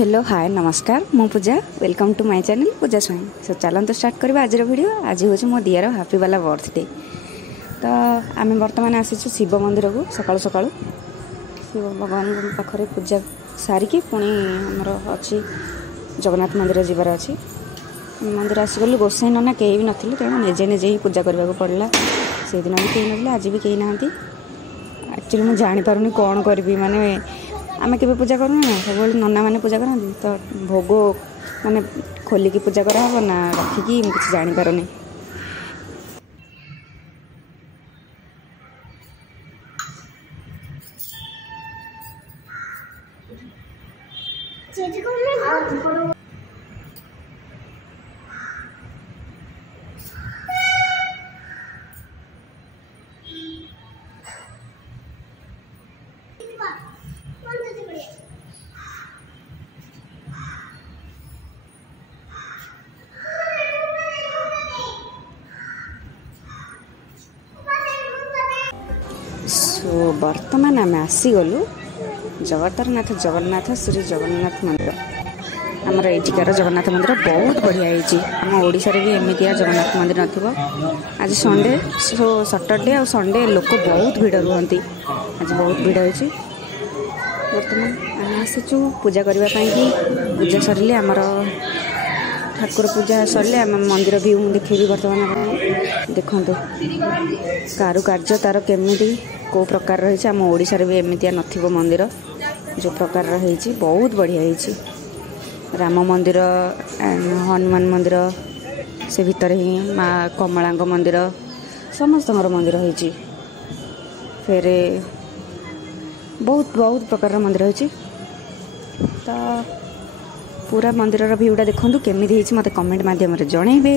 Hello hi नमस्कार मु पूजा welcome to my channel पूजा स्वयं। सो चलते स्टार्ट करवा आज वीडियो। आज हूँ मो दियार हापी वाला बर्थडे। तो आम बर्तमान आसीचु शिव मंदिर को सकाळु सकाळु शिव भगवान पाखे पूजा सारिकी पुणी आमर अच्छी जगन्नाथ मंदिर जीवार अच्छी मंदिर आसीगलु। गोसाई नना कहीं भी नथिले तेणु निजे निजे ही पूजा करने पड़ला। से दिन भी कहीं ना आज भी कहीं ना। एक्चुअली मुझे जानीपारूनी कौन करी माने आमे केबे पूजा करूँ ना सब नना मैंने पूजा करती तो भोग माने खोलिकी पूजा कराहब ना रखिकी मुझे जानीपारूनी। सो बर्तमान आम आसीगलु जगतरनाथ जगन्नाथ श्री जगन्नाथ मंदिर। आमर एटिकार जगन्नाथ मंदिर बहुत बढ़िया है। आम ओडिशा रे भी एमतिया जगन्नाथ मंदिर नथिबो। आज संडे सो सैटरडे और संडे लोक बहुत भीड़ रुहंती। आज बहुत भीड़ होची। बर्तमान आम आसीचु पूजा करबा पई कि पूजा सरले आमर ठाकुर पूजा सरले आम मंदिर भी देखी। बर्तमान देखंतु कारुकार्य तार केमिति को प्रकार रही। आम ओडिशा रे भी एमतिया नथिबो मंदिर जो प्रकार रही बहुत बढ़िया है। राम मंदिर हनुमान मंदिर से भितर ही माँ कमला मंदिर समस्त मंदिर होती। फिर बहुत बहुत प्रकार मंदिर होती। तो पूरा मंदिर भ्यूटा देखूँ केमी मत कमेंट माध्यम जनइबे।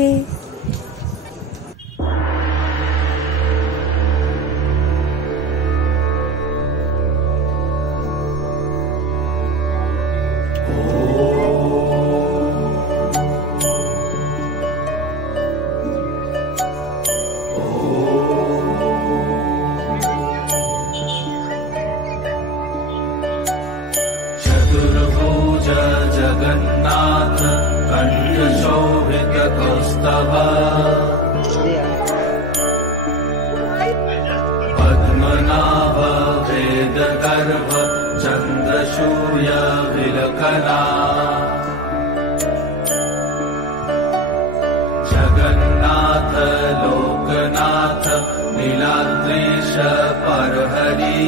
जगन्नाथ कंठ शोभित कौस्तभ पद्मनाभ वेद गर्भ चंद्रशूय विलखना जगन्नाथ लोकनाथ नीलाद्रीश परहरि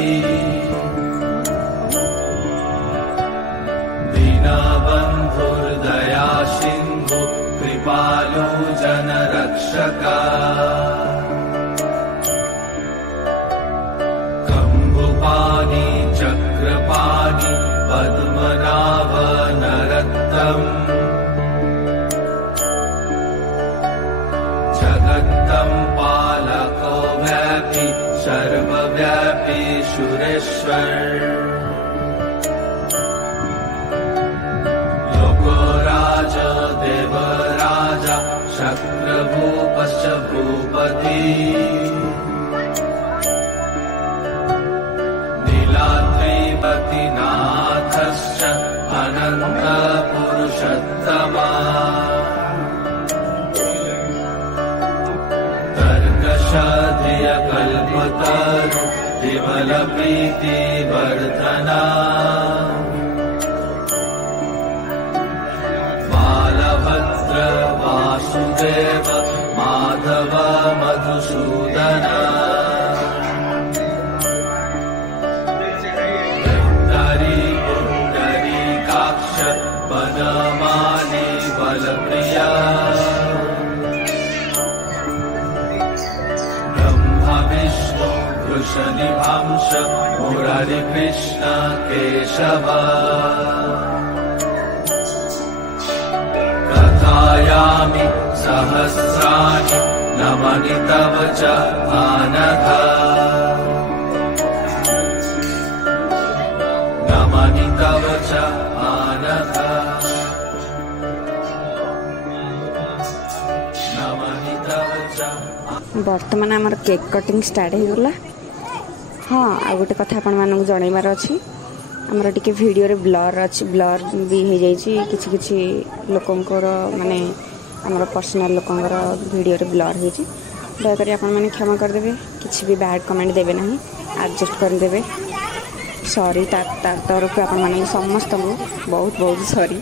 बंधुर्दया सिंधु कृपालु जन रक्षका कंबुपानी चक्रपाणी पद्मनाभ नरत्तम जगत्तम पालको व्यापी सर्वव्यापी सुरेश्वर देवराजा शक्रभूपश्च भूपति नीलाद्रिपतिनाथश्च अनंत पुरुषोत्तमा तर्कशधिय कल्पतरु विमल प्रीति वर्धना वासुदेव माधव मधुसूदन पुंडरीकाक्ष वनमाली बलप्रिया ब्रह्मा विष्णु वृषनिभांश मुरारी कृष्ण केशव कथायामि सहस्राणि नमनि तव च आनघ नमनि तव च आनघ नमनि तव च। बर्तमान आमर केक कटिंग स्टार्ट हो गला। हाँ आ गोटे कथा आपण मानक जनइबार अछि। आमर टिके वीडियो रे ब्लर अच्छी ब्लर भी हो जाइए किसी किसी लोकंकर माने आमर पर्सनल लोकंकर वीडियो रे ब्लर हो दयाकोरी आपण मैंने क्षमा करदे किसी भी बैड कमेंट देवे ना एडजस्ट करदे सॉरी तरफ आपण मैंने समस्त को बहुत बहुत सॉरी।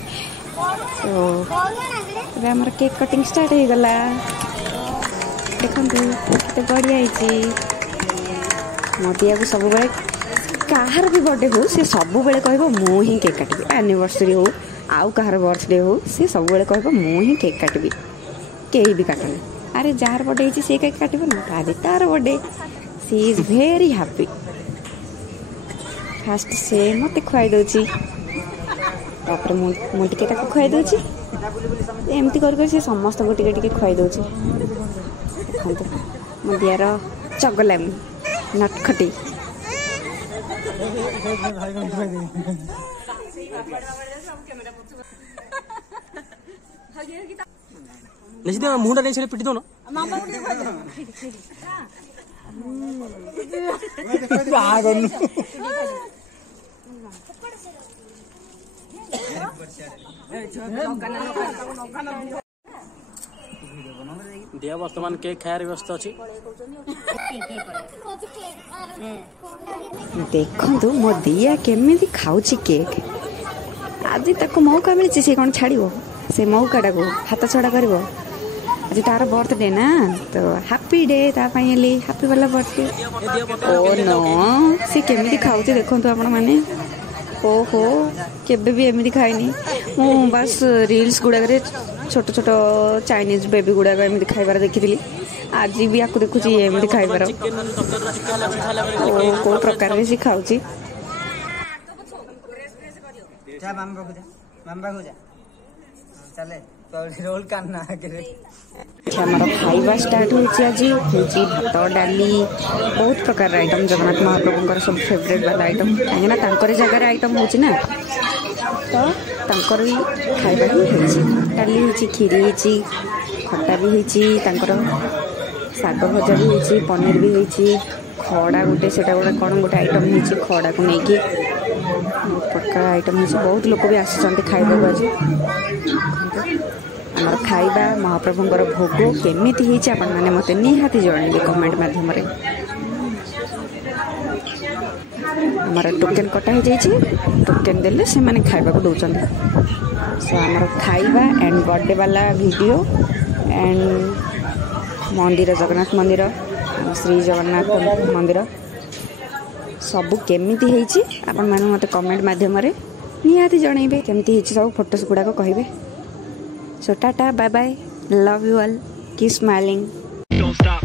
तो आमर केक कटिंग स्टार्ट हो गला देखो केते बढ़िया मोदिया को सब कहार भी बर्थडे हो सी सब बेले कह मु ही केक काटबी एनिवर्सरी हो आउ कहार बर्थडे हो सी सब बेले कह मु ही केक काटबी कहीं भी काटना अरे जार बर्थडे होती सी केक काटब ना आज तार birthday she is very happy fast से मत खुआई दौची तापर मुझे खुआई दौची एमती कर समस्त को टिके खुआई दौची देखो मोदियार चगलामी नटखटी निश्चित मुंडा नहीं छेड़े पिटी दो ना दिया वर्तमान केक खायार व्यस्त अच्छी देखु मो दिया केमी खाऊची केक आज तक मौका मिली सी कौन छाड़ से मौकाटा को हाथ छड़ा कर आज तार बर्थडे ना तो हैप्पी डे हैप्पी वाला बर्थडे ओ नो सी केमी खाऊँ देखु आपण मैंने ओहो केबे भी एमती खाइनी मु बस रील्स गुड़ाक छोट छोट चाइनीज बेबी गुड़ाक एमती खाइबार देखी आज भी आपको देखुची एमती खाइबार को प्रकार से खाऊची हमारा खाइबा स्टार्ट होची आज होची भात डाली बहुत प्रकार आइटम जगन्नाथ महाप्रभु सब फेवरेट वाला आइटम कहीं तांकर जगह आइटम होची ना तो तांकर भी खाइबा ही होची डाली होची खीरी होची खट्टा भी होची तांकर साग भजा भी होची पनीर भी होची खड़ा गोटे सेटा गोटे कौन गोटे आइटम होची खड़ा को लेकिन बहुत प्रकार आइटम होची बहुत लोग भी आसुचंते खाइबा आज आमर खाइबा महाप्रभुंर भोग केमिति होइछि आपण माने मते निहाती जणाइबे कमेंट माध्यम रे आमर टोकन कटा हो जाइछि टोकन देले से माने खाइबा को दउचंते सो आमर खाइबा एंड बर्थडे वाला वीडियो एंड मंदिर जगन्नाथ मंदिर श्री जगन्नाथ मंदिर सब केमिति होइछि आपण माने मते कमेंट माध्यम रे निहाती जणाइबे केमिति होइछि सब फोटोस गुडा को कहिबे। So tata, bye bye, love you all, keep smiling. Don't stop.